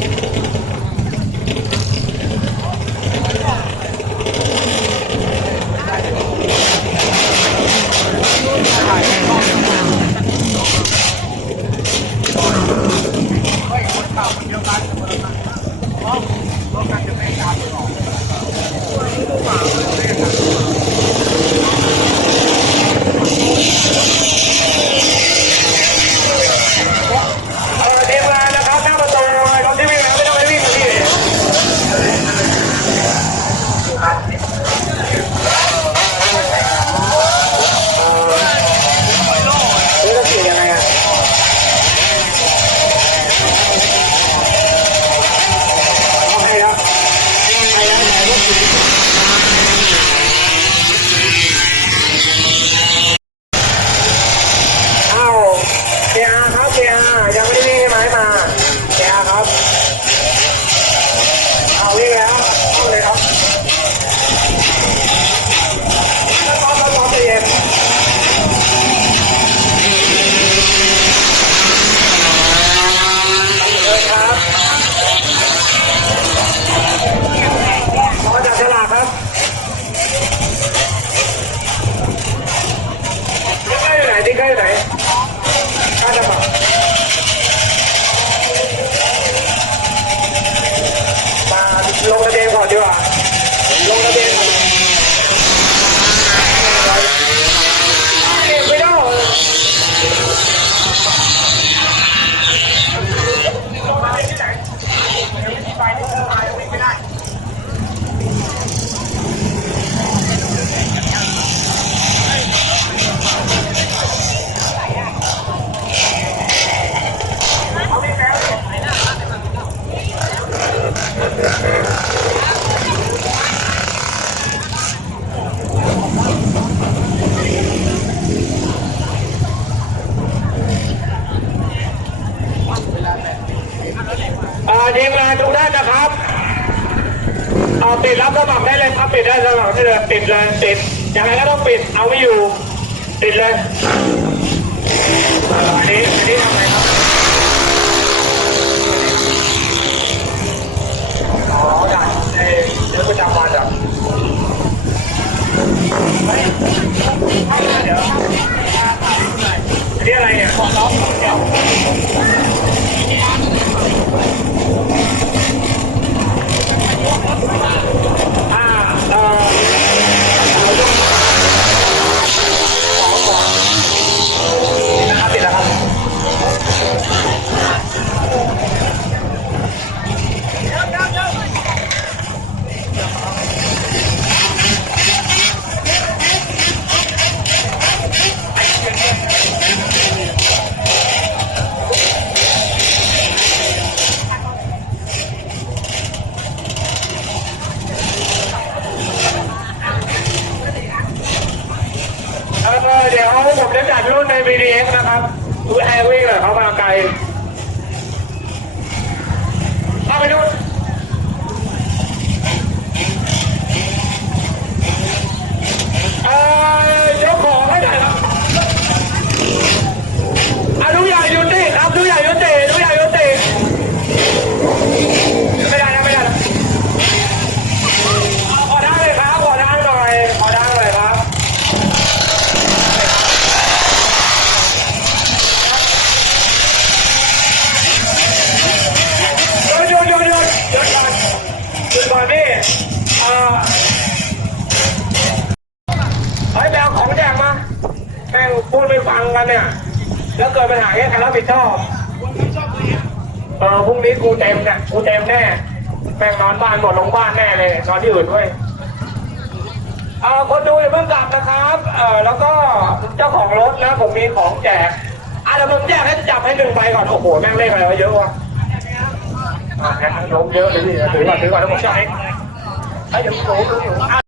you Cái. ปิดรับสมัครได้เลยครับปิดได้สมัครได้เลยปิดเลยปิดยังไงก็ต้องปิดเอาไม่อยู่ ปิดเลยอันนี้อันนี้ทำไงครับอ๋อด่านเอ่อเดี๋ยวประจำวันเหรอเฮ้ยเดี๋ยวอันนี้อะไรเนี่ย MBDX นะครับดูแอร์วิ่งเลยเขามาไกล แล้วเกิดปัญหาแค่ใครรับผิดชอบเออพรุ่งนี้กูเต็มเนี่ยกูเต็มแน่แม่งนอนบ้านหมดลงบ้านแน่เลยนอนที่อื่นด้วยเออคนดูอย่าเพิ่งกลับนะครับ เออแล้วก็เจ้าของรถนะผมมีของแจกอะเดี๋ยวผมแจกให้จับให้หนึ่งใบก่อนโอ้โหแม่งเลขอะไรวะเยอะวะอะงั้นลงเยอะเลยพี่ถือก่อนถือก่อนแล้วผมใช้ไอ้เดี๋ยวผมถือ